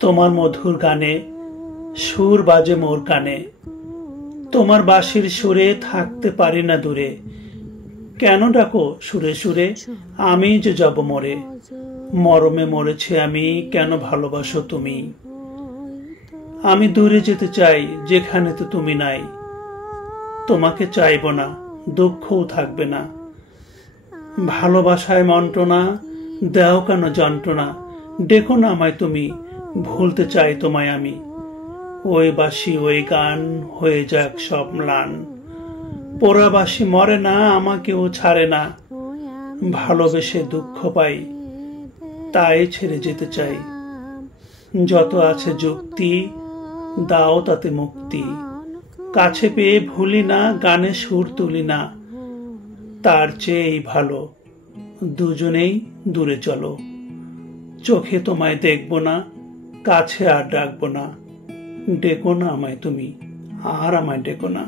তোমার মধুর গানে সুর বাজে মোর কানে, তোমার বাঁশির সুরে থাকতে পারি না দূরে। কেন ডাকো সুরে সুরে, আমি যে যাব মরে। মরমে মরেছি আমি, কেন ভালোবাসো তুমি। আমি দূরে যেতে চাই যেখানেতে তুমি নাই। তোমাকে চাইব না, দুঃখও থাকবে না। ভালোবাসায় মন্টনা দেও কেন যন্ত্রণা। ডেকো না আমায় তুমি, ভুলতে চাই তোমায় আমি। ওই বাঁশি ওই গান হয়ে যাক সব ম্লান। পোড়া বাঁশি মরে না, আমাকেও ছাড়ে না। ভালোবেসে দুঃখ পাই, তাই ছেড়ে যেতে চাই। যত আছে যুক্তি দাও তাতে মুক্তি। কাছে পেয়ে ভুলি না, গানে সুর তুলি না। তার চেয়েই ভালো দুজনেই দূরে চলো। চোখে তোমায় দেখব না, কাছে আর ডাকবো না। ডেকো না আমায় তুমি, আর আমায় ডেকো না।